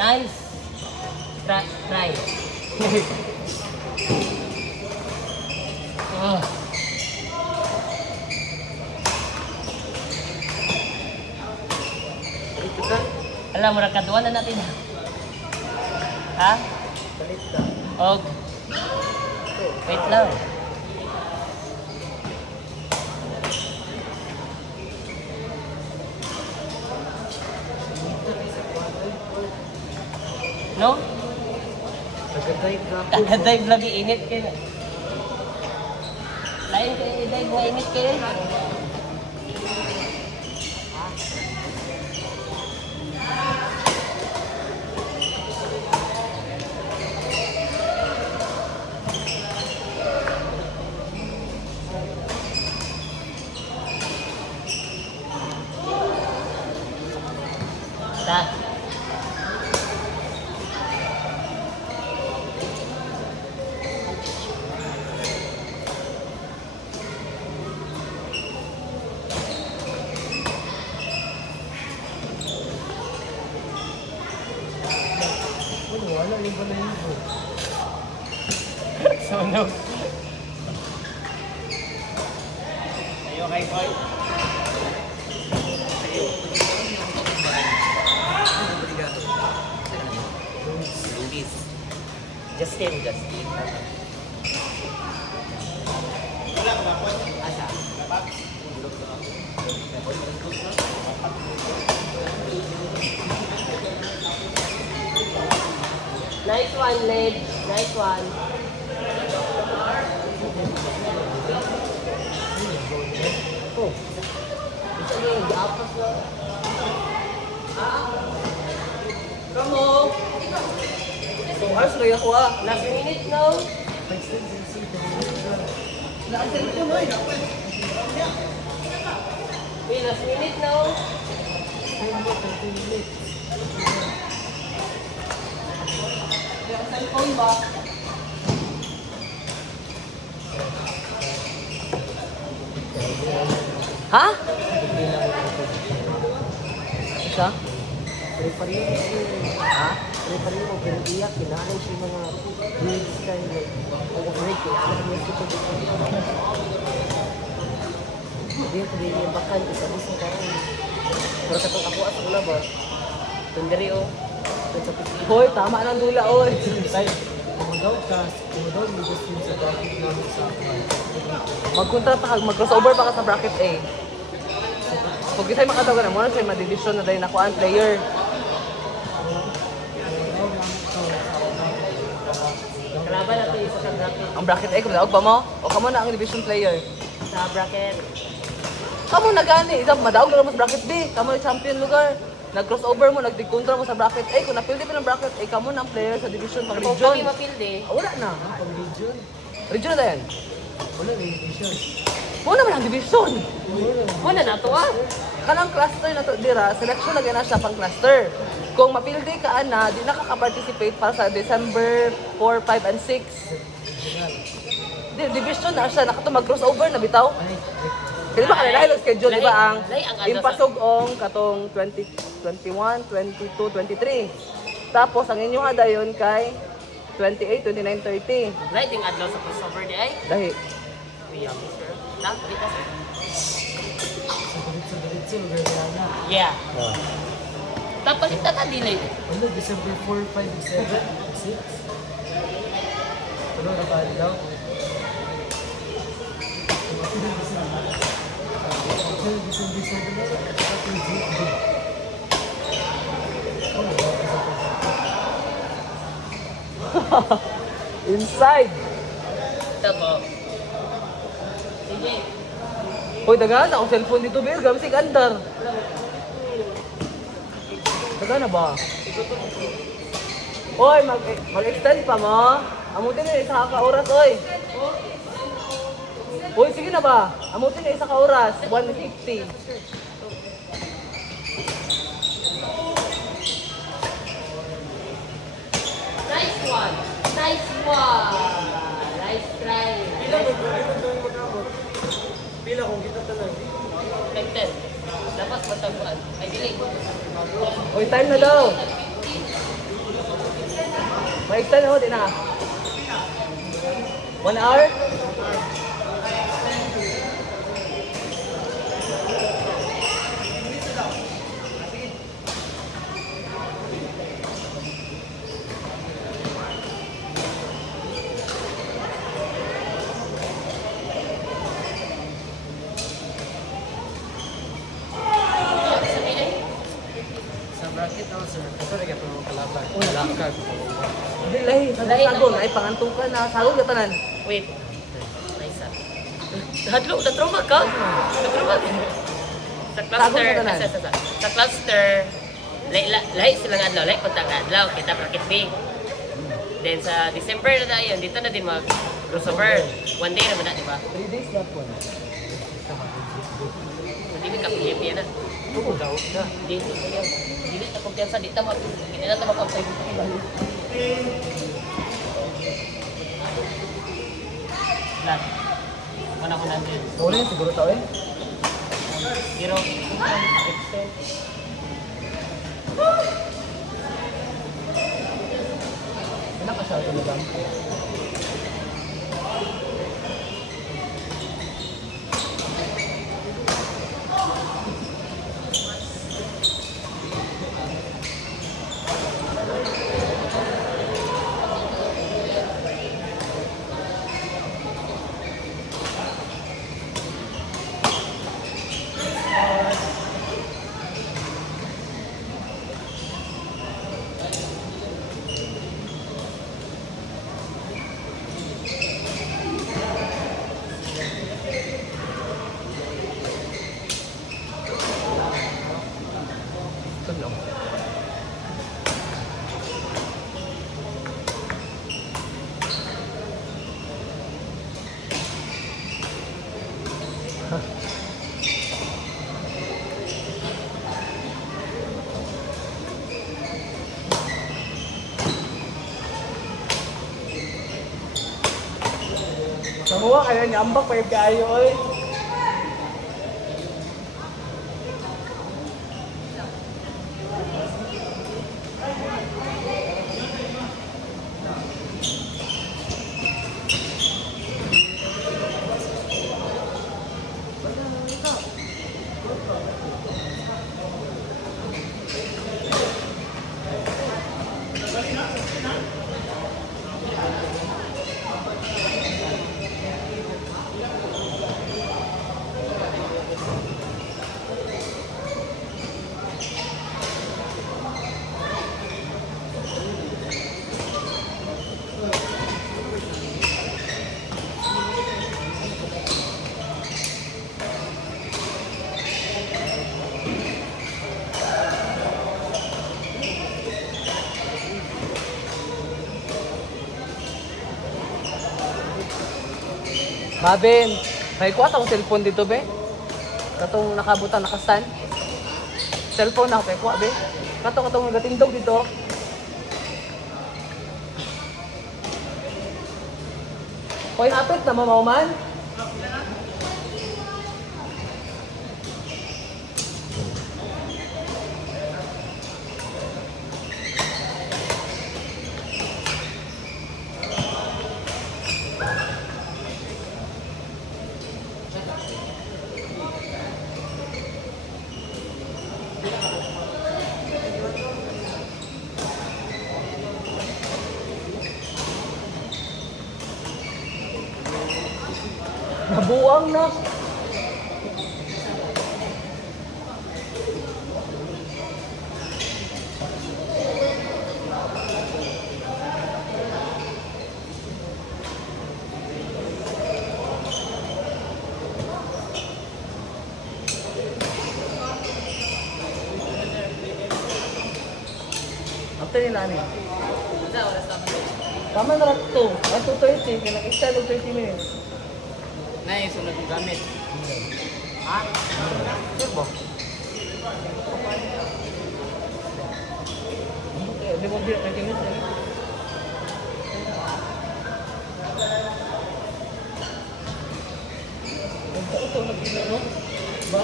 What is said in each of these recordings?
Nice. Try. Alam mo, rakaduan na natin. Ha? Palit ka. Og. Wait lang. No? Tagadive lagi init kayo. Lain kayo i-dive nga init kayo. Ta. Wala, libo na libo. Sunog. Ayo kay Boy. Luis. Justin. Asa? Nice one, Led. Nice one. Oh. Ito yung gapas na. Come on. So, harus na ako ah. Last minute, no? Naasin ko na eh. Wait, last minute, no? 10 minutes. Kaya cellphone ba? Ha? Isa? Pare-pareho kasi. Ha? Pare-pareho ko, pero iyak, kinahalay siya yung mga needs kayo. Pag-break it, sila may ito dito. Hindi ko din yung bakal, isa sa karoon. Pero katong ako at wala ba? Tundiri, oh. Hoy, tama ng dula, oy. Kumagaw ka, may gusto sa bracket namin sa akin. Magkontra pa kag mag-crossover pa ka sa bracket A. Kung kisay makatawagan na mo na siya madidisyon na dahil nakuhaan player. Kalaban natin isa sa bracket. Ang bracket A, kung naog ba mo? O kamo na ang division player. Sa bracket. Kamo na gani, isang madaog na mo sa bracket B. Kamo yung champion lugar. Nag-crossover mo, nagdikontra mo sa bracket A. Kung napildi pa ng bracket A, kamo na ang player sa division pang Kung region. kami mapilde, Wala na. Pag region, Region na yan. wala na yung vision. Mo naman ang division. muna na to, ah. Kanang cluster na to dira, selection na gana siya pang cluster. Kung mapildi ka ana, di nakaka-participate para sa December 4, 5, and 6. Division na siya, nakato mag-crossover na bitaw. Kasi ba kanila yung schedule, di ba ang impasugong katong 2021, 22, 23. Tapos ang inyong hada yun kay 28, 29, 30. Lighting adlaw sa crossover di ay. Dahil, Kuya, sir. Na, dito. Sa diretso, gagawin na. Yeah. Tapos ita ka delay. Ano, December 4, 5, 7, 6? Ano, nakahali daw? December 7 na, inside. Ito po. Sige. Hoy, dagan ako cellphone dito, Bill. Gamit si Gandar. Dagan na ba? Hoy, mag-extend pa mo. Amutin na isa ka oras, hoy. Hoy, sige na ba? Amutin na isa ka oras. 150. Nice one. Nice one. Nice try. Pila kung kita talag. Like 10. Dapat mataguan. Ay, delay. Hoy, time na daw. extend ho, di na. 1 hour? Sa bracket na, sir. Ito rin ito mga kalaban. Kalakag. Hindi lahi, sagol ay pangantukan na sagol ka tanan. Wait. Nice ah. Hadlo, na-trauma ka? Na-trauma ka? Sa cluster, Tago ka tanan. sa cluster, lahi silang adlaw, lahi punta nga adlaw, kita bracket B. Then sa December na tayo, dito na din mag crossover. One day naman na, di ba? 3 days na po na. Hindi may kapilip yan na. Oo, daw na. Hindi na kumpiyansa, di tama. Hindi na tama kung sa'yo. Lahat. Mana ko natin. Ulit siguro tao eh. Zero. Extend. Ano ka sa talaga? Ito lang. Namuha kayo niya, ambak pa yung kayo oy. Mabin, may kuha akong cellphone dito, be. Katong nakabutan, nakastand. Cellphone na, be. Kuha, be. Katong nagatindog dito. Koy hapit na mamauman. Nabuang na. After nila ani. Tama na lang ito. 2:30. Kaya nag-extend ng 30 minutes. Na yung sunod yung gamit. Ha? Sure ba? Di mo bilang 30 minutes lagi. Ito, nag-bilang, no? Ba?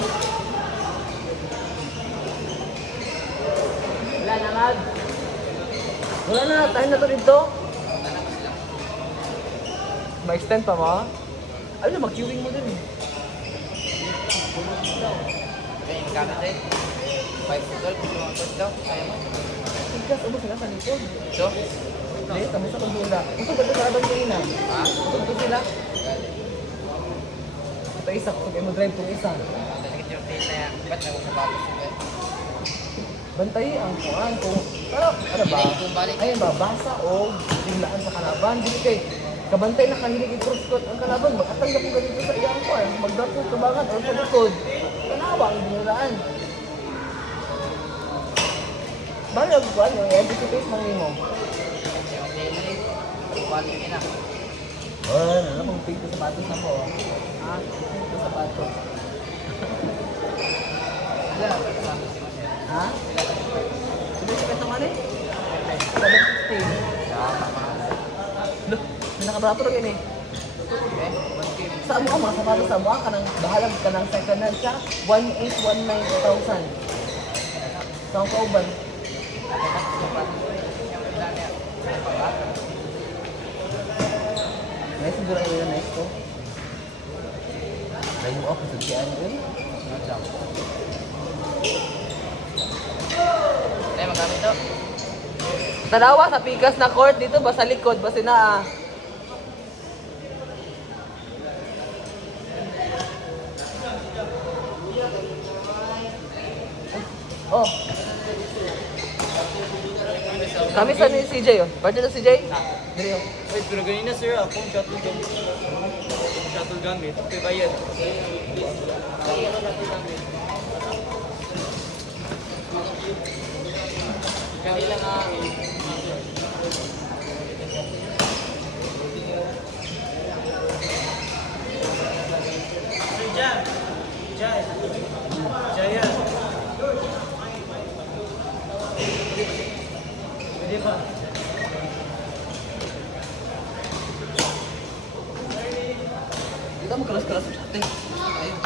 Wala na, mag. Wala na, tayo na to dito. Ma-extend pa mo? Ano na, mag-queuing mo din eh. Okay, magkano tayo? 5 to 12, mga cost daw. Kaya mo. Tigkas, ubos sila sa likod. So? Hindi, kami sa kondula. Gusto ba ito sa abang kayo na? Ha? Gusto ba sila? Ito isa, kung kayo mo-drive itong isa. Sakit yung tail na yan. Ba't na sa batos yun? Bantayi ang kuhan kung... Ano ba? Ayun ba, basa o biglaan sa kalaban. Hindi kay kabantay na kahilig i-crosscut ang kalaban. Mag-atang na po ganito sa iyang kuhan. Mag-drop yung tubangan o sa likod. Kanawa ang binilaan. Bali ang kuhan yung anticipate ng mo. Ano kung pink to sapatos na po? Ha? Pink to sapatos. Ha? Sabi siya katong ano eh? 760. Loh, may nakabrato rin eh. Sa mo mga sapatos sa mo, kanang bahalag ka ng second hand siya, 1,819,000. Sa ang kauban. Nice siguro ay yun, nice ko. Try mo ako sa diyan yun. Ay, magamit to. Tanawa sa pikas na court dito ba sa likod ba sina Oh. Kami sa ni CJ oh. Pwede na CJ? Dili oh. Wait, pero ganina sir, akong shuttle gamit. Shuttle gamit. Okay, bayad. Kanila nga. Jaya. Pwede ba? Kita mo kelas-kelas sa atin. Ayun.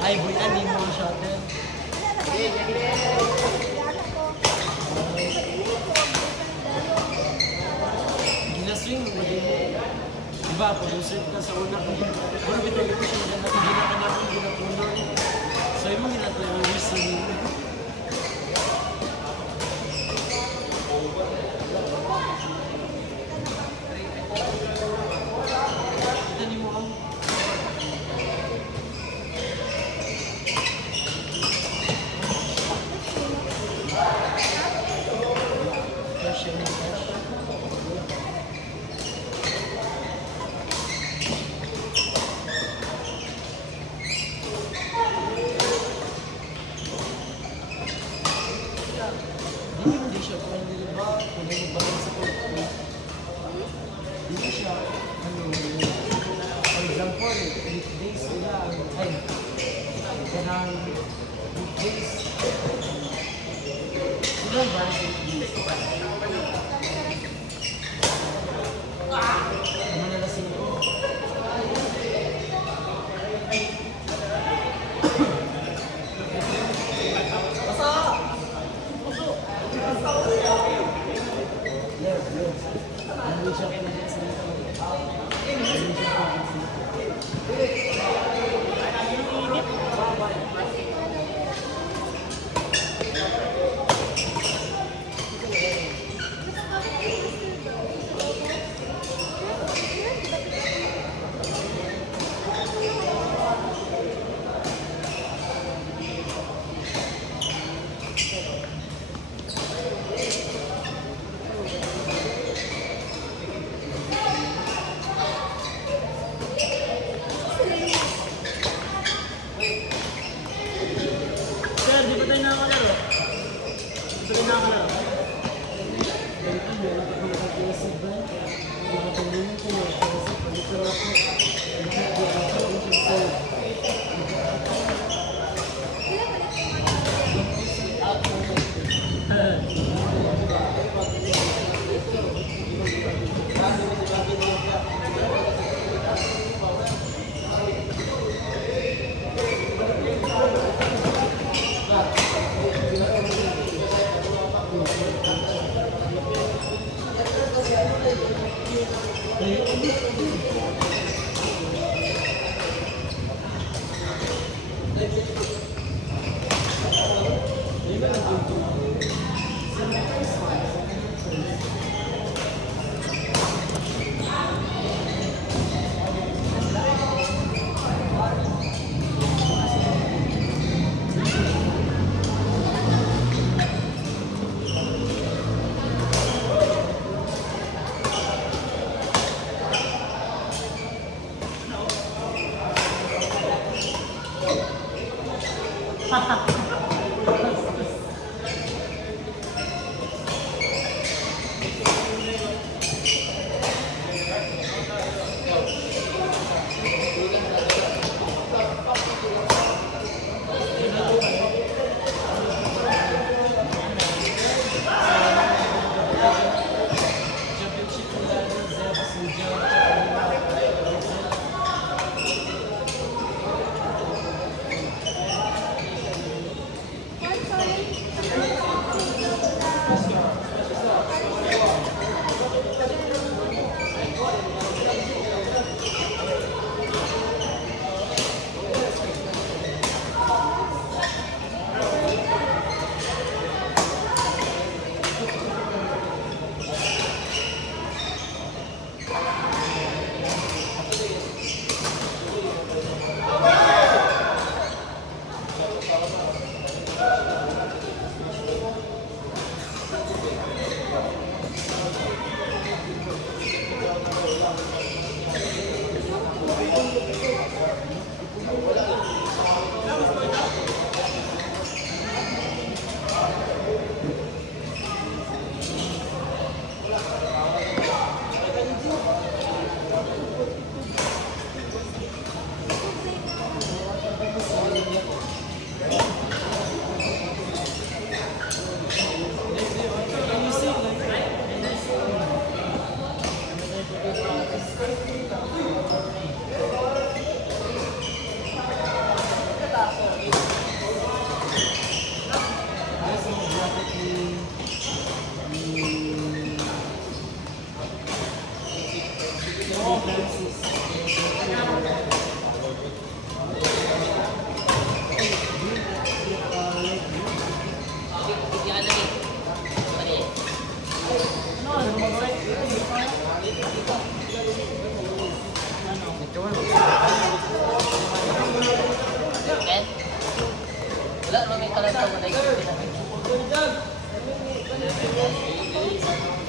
Ay, buwan din mo shuttle. Ginaswing mo din. Diba, pag-usip ka sa una ko. Pero bitaw-bitaw siya na natin ginakanakong ginapunan. So, yung mga ginatry mo whistle. Ito ni mo ang hindi siya kung hindi ba kung hindi ba sa pagkakas. Hindi siya for example, weekdays sila ay kanang weekdays sila ba weekdays ano na lasing ko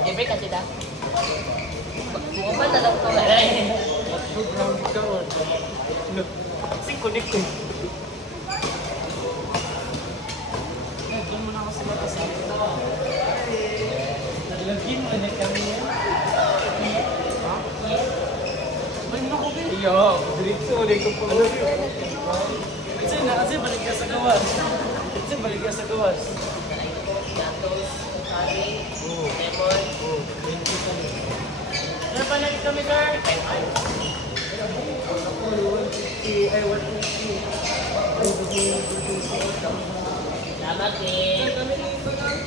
Every kasi da. Bukan na lang ko. Sikunik ko. Doon muna ako sila kasi. Nalagin mo na kami yan. May mga ko Iyo, diretso ulit ko po. Kasi balik ka sa gawas. Kasi balik ka sa gawas. Lemon. Ano pa naging kami, sir? Salamat din.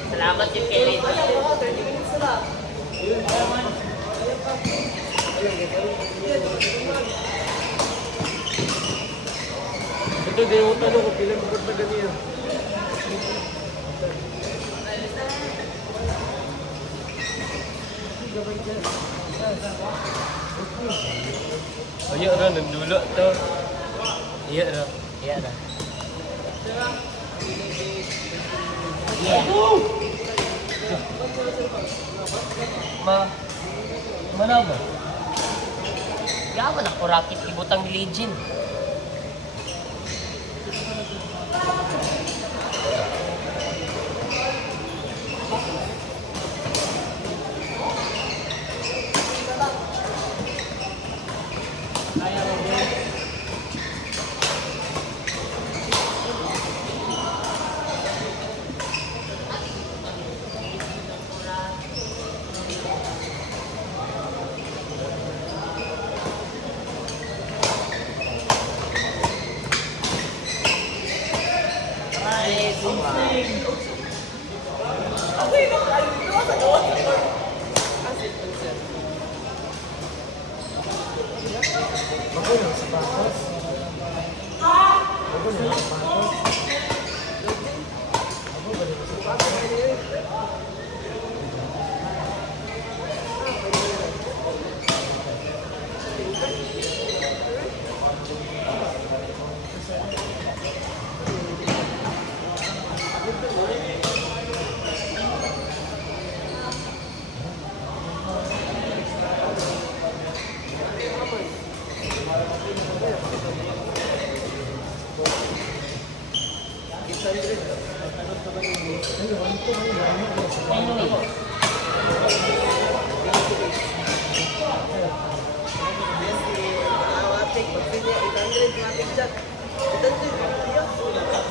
Salamat din kay Lito. 30 minutes na lang. Ito, di mo tanong kung pilang bukod na ganyan. Iya ra nagdula to. Iya ra. Iya na. Mana ba? Yaman ako rakit ibutang ni Legend.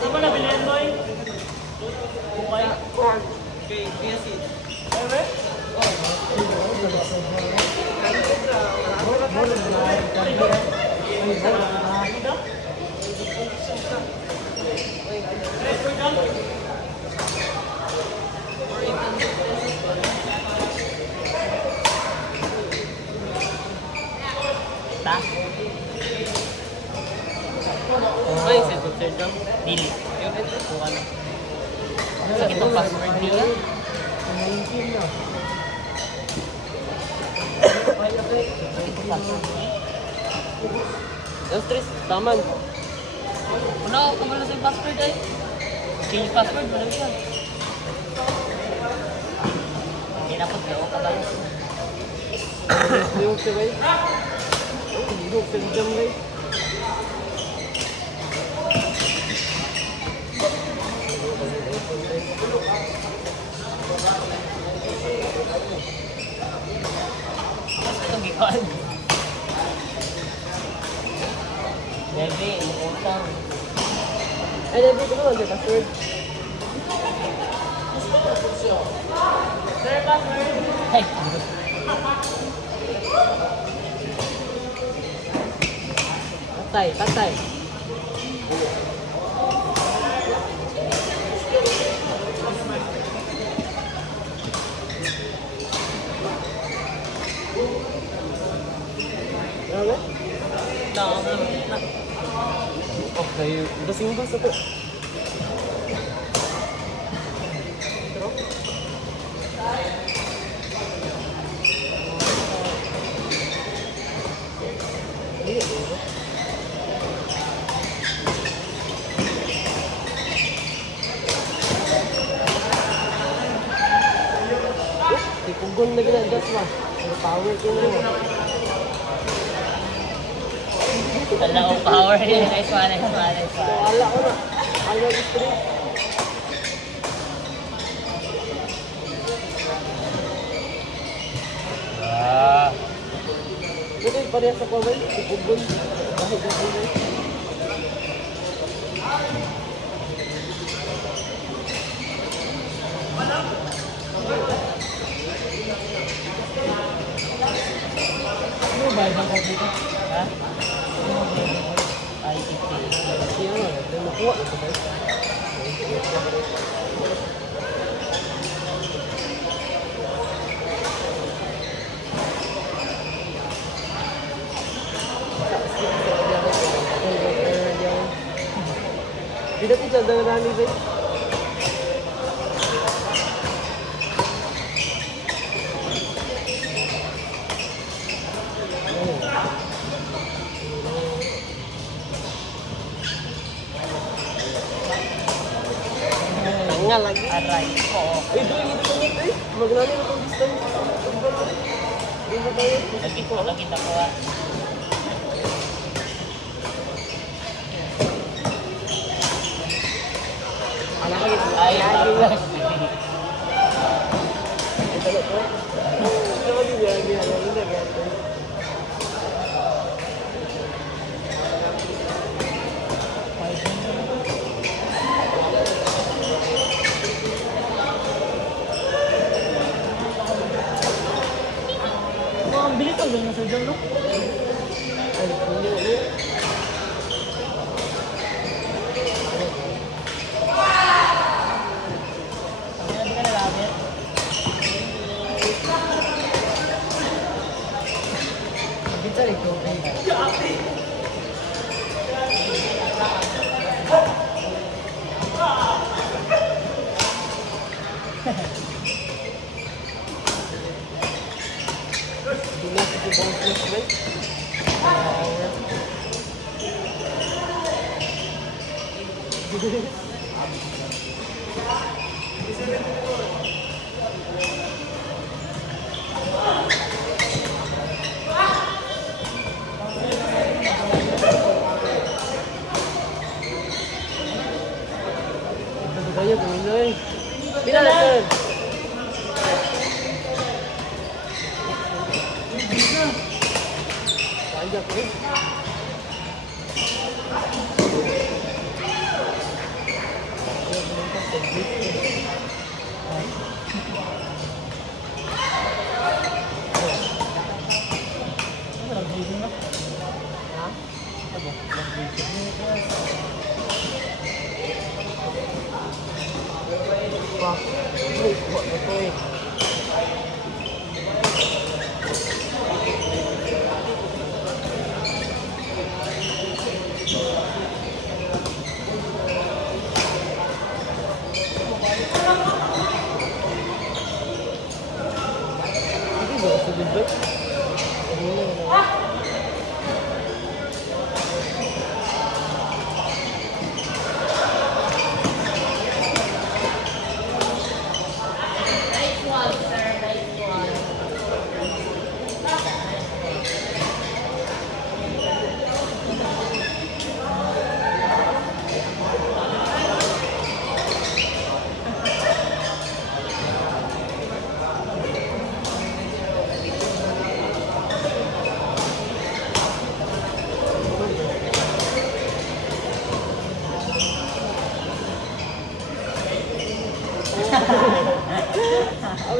Sama na bilhin mo eh. Bukay. Ta? Ay, si Dr. Dom. Dili. Buka na. Sakit ang password nila. Yung stress, taman. Wala ako kabalo sa password ay. Change password, wala siya. Hindi na po ako kabalo. Yung siya guys. Yung siya jam guys. Itong gikawan. Bebe, umutang. Ay, David, ito lang yung password. Hey, Patay, patay. Ano? Okay, basing basa po. Ipugon na ginadas ba? Power ko na mo. wala akong power. Nice one, nice one, nice So, one. ala ko na. Ala gusto rin. Ito yung pareha sa kawal. Ipugon. Bakit na ko na? Ano ba ibang dito? Ha? ITT. Siya nga. Ito nakuha. Ito ba? Tidak bisa dengan ini sih. Tengah lagi. Aray ko. Itu ini tuh Magnani na kung distance. Ini tayo. Lagi kita kuha. Anak lagi. Ay, tapos. Ito na to. Ito lagi biar biar ini biar. Ang bilis ang ganyan sa dyan, no? Hindi ka nalapit. Kita ito.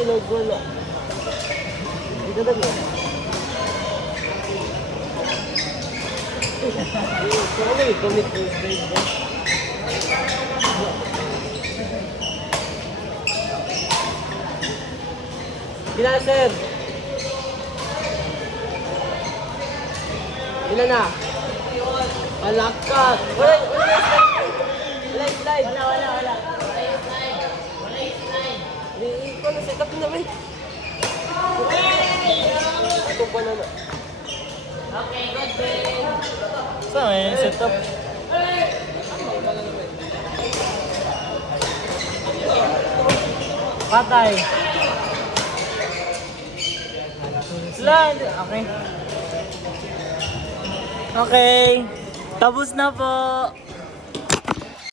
Ang gulo. Dito na niya. Ano yung commit to this? Ilan, sir? Ilan na? Malakas! Wala slide! Wala. Ikaw na set up na naman. Ito pa na. Okay, good Ben. Saan may set up? Patay. Okay. Okay. Tapos na po.